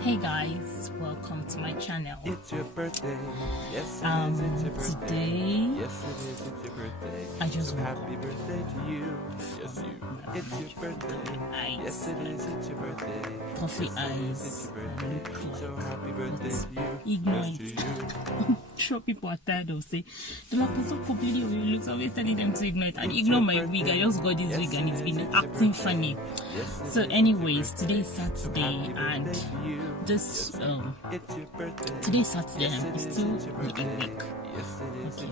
Hey guys, welcome to my channel. It's your birthday. Yes, it is. It's your birthday. Today Yes, it is. It's your birthday. I just so woke happy birthday to you. Yes, you. It's your birthday. Eyes, Yes, it is. It's your birthday. puffy Yes, it is. eyes, It's your birthday. look So like happy birthday to you. ignore Yes, to it. you. Sure, people are tired of saying the person completely of your looks. Always telling them to ignore it and ignore my wig. I just got this wig and it's been acting funny. So, anyways, today is Saturday and this today is Saturday and I'm still a week. Okay.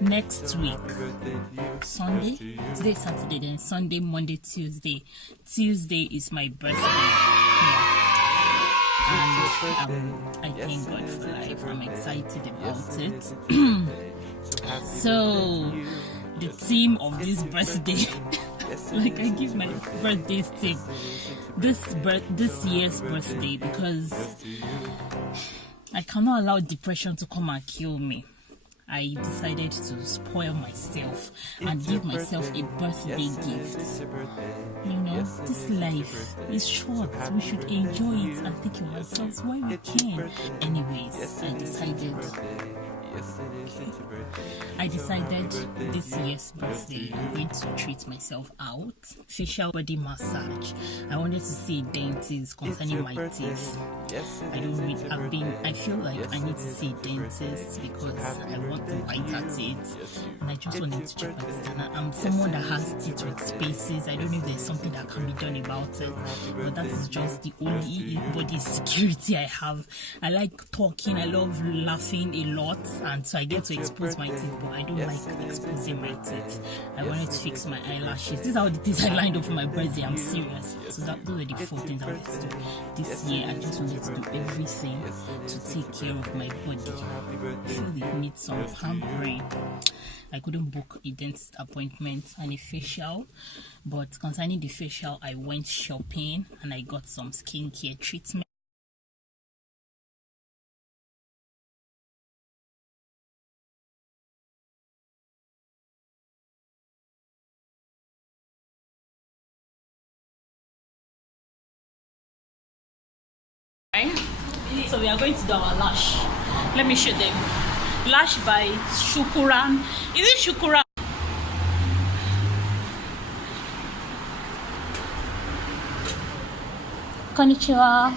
Next week, Sunday. Today is Saturday, then Sunday, Monday, Tuesday. Tuesday is my birthday. Yeah. And I thank God for life. I'm excited about it. So, the theme of this birthday, like I give my birthday theme, this year's birthday, because I cannot allow depression to come and kill me. I decided to spoil myself and give myself a birthday gift. You know, this life is short. We should enjoy it and take care of ourselves while we can. Anyways, I decided this year's birthday I'm going to treat myself out. Facial body massage. I wanted to see a dentist concerning my teeth. I feel like I need to see a dentist because I want to whiter teeth and I just wanted to check my teeth. And I'm someone that has teeth with spaces. I don't know if there's something that can be done about it, but that is just the only body security I have. I like talking, I love laughing a lot, and so I get to expose my teeth, but I don't like exposing my teeth. I wanted to fix my eyelashes. These are all the things I lined up for my birthday. I'm serious. So those are the 4 things I wanted to do this year. I just wanted to do everything to take care of my body. I feel it needs some pampering. I couldn't book a dentist appointment and a facial, but concerning the facial, I went shopping and I got some skincare treatment. So we are going to do our lash. Let me show them. Lash by Shukuran. Is it Shukuran? Konnichiwa.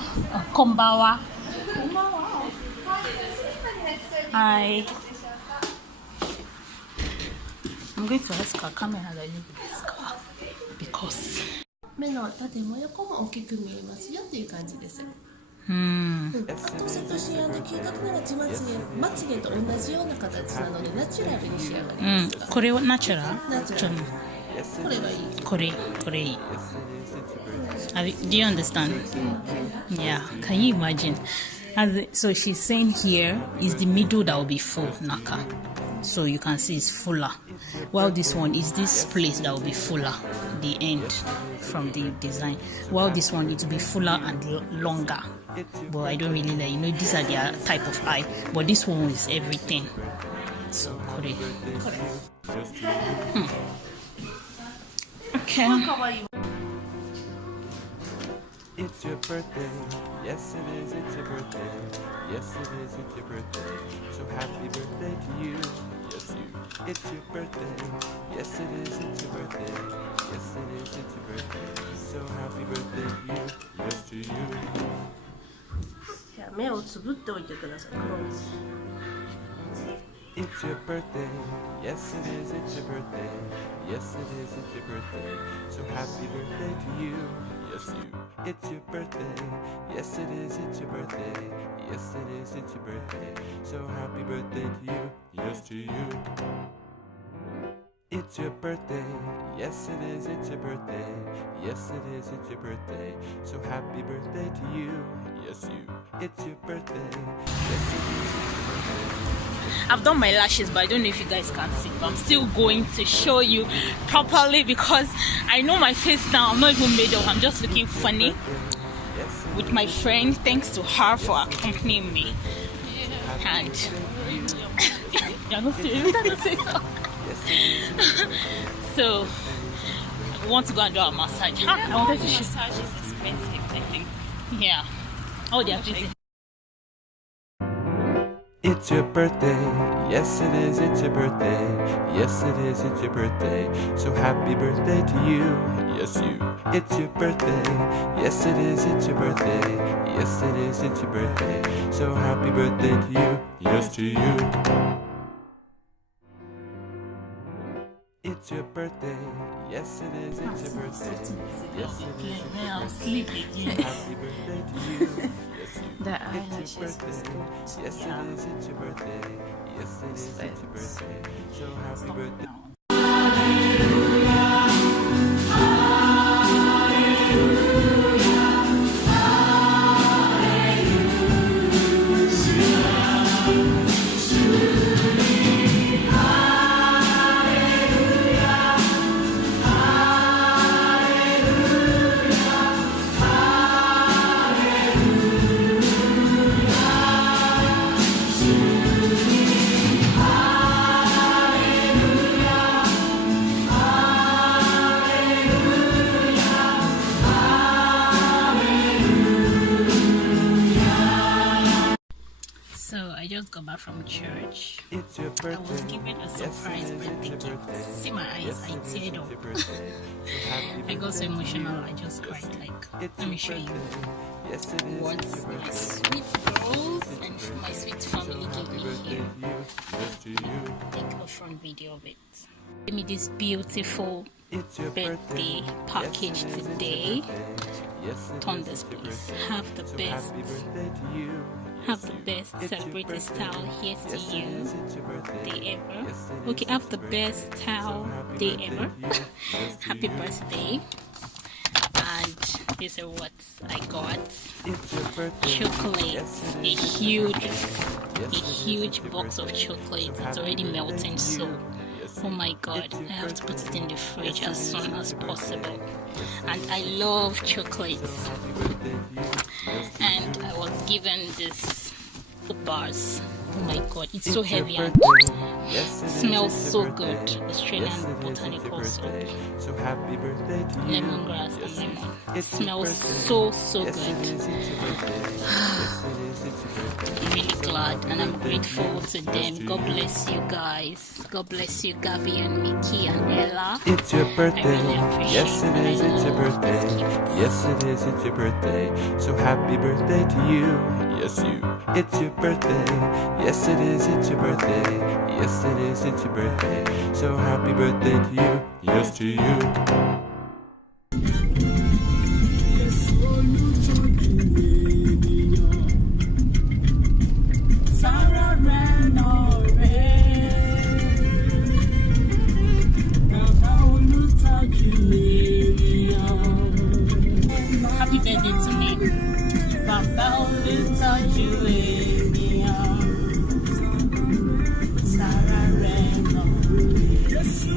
Konbawa. Hi. I'm going to ask her camera that you because 目の縦も横も大きく見えますよっていう感じです。あとセトシアンで計画ならまつげと同じような形なのでナチュラルに仕上がりますが、これはナチュラル？ナチュラル。これがいい。これいい。Do you understand? Yeah. Can you imagine? So she's saying here is the middle that will be full, Naka. So you can see it's fuller. While this one is this place that will be fuller, the end from the design. While this one it will be fuller and longer. But I don't really like, these are their type of eye. But this one is everything. So correct. Okay. It's your birthday. Yes, it is. It's your birthday. Yes, it is. It's your birthday. So happy birthday to you. Yes, you. It's your birthday. Yes, it is. It's your birthday. Yes, it is. It's your birthday. So happy birthday to you. Yes, to you. じゃあ目をつぶっておいてください。クローズ。It's your birthday. Yes, it is. It's your birthday. Yes, it is. It's your birthday. So happy birthday to you. Yes, you. It's your birthday. Yes, it is. It's your birthday. Yes, it is. It's your birthday. So happy birthday to you. Yes, to you. It's your birthday. Yes, it is. It's your birthday. Yes, it is. It's your birthday. So happy birthday to you. Yes, you. It's your birthday. Yes, it is. It's your birthday. I've done my lashes, but I don't know if you guys can see, but I'm still going to show you properly because I know my face now. I'm not even made up. I'm just looking funny with my friend. Thanks to her for accompanying me. And you're not serious. So we want to go and do our massage. Yeah, massage is expensive, I think. Yeah. Oh, they are treating. It's your birthday, yes it is, it's your birthday, yes it is, it's your birthday, so happy birthday to you, yes you, it's your birthday, yes it is, it's your birthday, yes it is, it's your birthday, so happy birthday to you, yes to you. It's your birthday, yes it is, it's your birthday, yes it is, it's your I'll birthday, sleep again. happy birthday to you, yes you. The It's eyelashes your is birthday. good. Yes, Yeah. it is. It's your birthday. Yes, it is. It's your birthday. So happy birthday. So I just got back from church. It's your I was birthday. given a Yes, surprise it is. birthday It's your gift. birthday. See my eyes, Yes, I it is. teared It's up. your birthday. So happy I got so birthday to emotional, you. I just cried. Like, It's let me your show you birthday. Yes, it is. what It's your my birthday. sweet girls and my sweet So family gave happy me birthday here. to you. Yes, to you. Take a front video of it. Give me this beautiful It's your birthday birthday. package Yes, it is. It's your today. birthday. Yes, it Turn is. this It's your please. birthday. Have the So best. happy birthday to you. Have Yes, the you. best It's your celebrity birthday. style. Here's to Yes, it you. is. It's your birthday. Day ever. Yes, it Okay, is. have It's the your best birthday. style So happy day birthday ever. to you. Yes, to Happy you. birthday. And these are what I got. It's your birthday. Chocolate. Yes, it A is. It's your huge birthday. Yes, it is. huge It's your box of birthday. chocolate. So It's happy already birthday melting, to so you. Yes, oh my you. god, It's your I have to put it in the fridge Yes, as it is. soon It's as your birthday. possible. Yes, it And is. I It's your love birthday. chocolates. So happy birthday to you. Yes, to And you. I was given this bars. Oh my god, it's so It's your heavy and birthday. Yes, it is. smells It's so your good. birthday. Australian Yes, it is. It's your botanical soap. birthday. So happy birthday to you. Lemongrass Yes, and lemon. it's your Smells birthday. so Yes, it good. is. It's your birthday. Yes, it is. It's your birthday. I'm really So glad happy and I'm birthday grateful you. to Yes, them. to God you. bless you guys. God bless you, Gabby and Mickey and Ella. It's your I birthday. really appreciate Yes, it and I is. It's your love birthday. these gifts. Yes, it is. It's your birthday. So happy birthday to you. Yes, you. It's your birthday. Yes, it is. It's your birthday. Yes, it is. It's your birthday. So happy birthday to you. Yes, to you. Happy birthday to me. Bàbá olùtọ́jú ènìyàn. Sára rẹ̀ nà. Jésù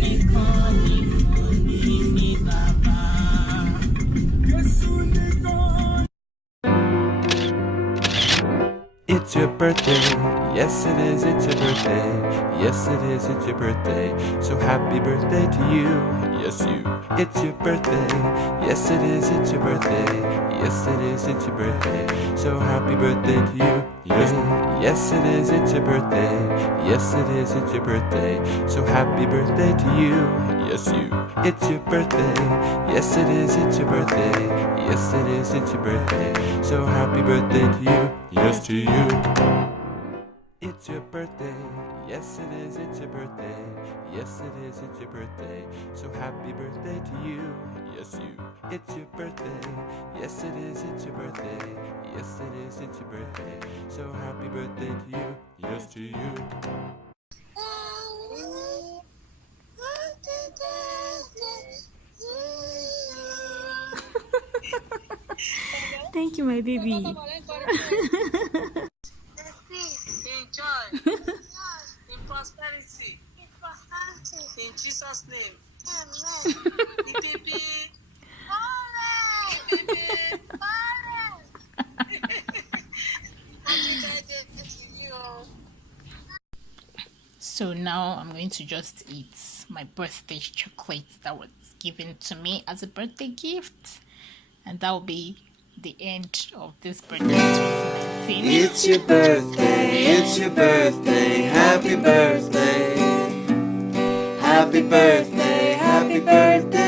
nìkan ni mo ní ní bàbá. It's your birthday. Yes, it is. It's your birthday. Yes, it is. It's your birthday. So happy birthday to you. Yes, you. It's your birthday. Yes, it is. It's your birthday. Yes, it is. It's your birthday. So happy birthday to you. Yes, yes, it is. It's your birthday. Yes, it is. It's your birthday. So happy birthday to you. Yes, you. It's your birthday. Yes, it is. It's your birthday. Yes, it is. It's your birthday. So happy birthday to you. Yes, to you. It's your birthday. Yes, it is. It's your birthday. Yes, it is. It's your birthday. So happy birthday to you. Yes, you. It's your birthday. Yes, it is. It's your birthday. Yes, it is. It's your birthday. So happy birthday to you. Yes, to you. Thank you, my baby. In joy, in prosperity, in Jesus' name. Baby, So now I'm going to just eat. my birthday chocolate that was given to me as a birthday gift. And that will be the end of this birthday 2019. It's your birthday, it's your birthday, happy birthday. Happy birthday, happy birthday.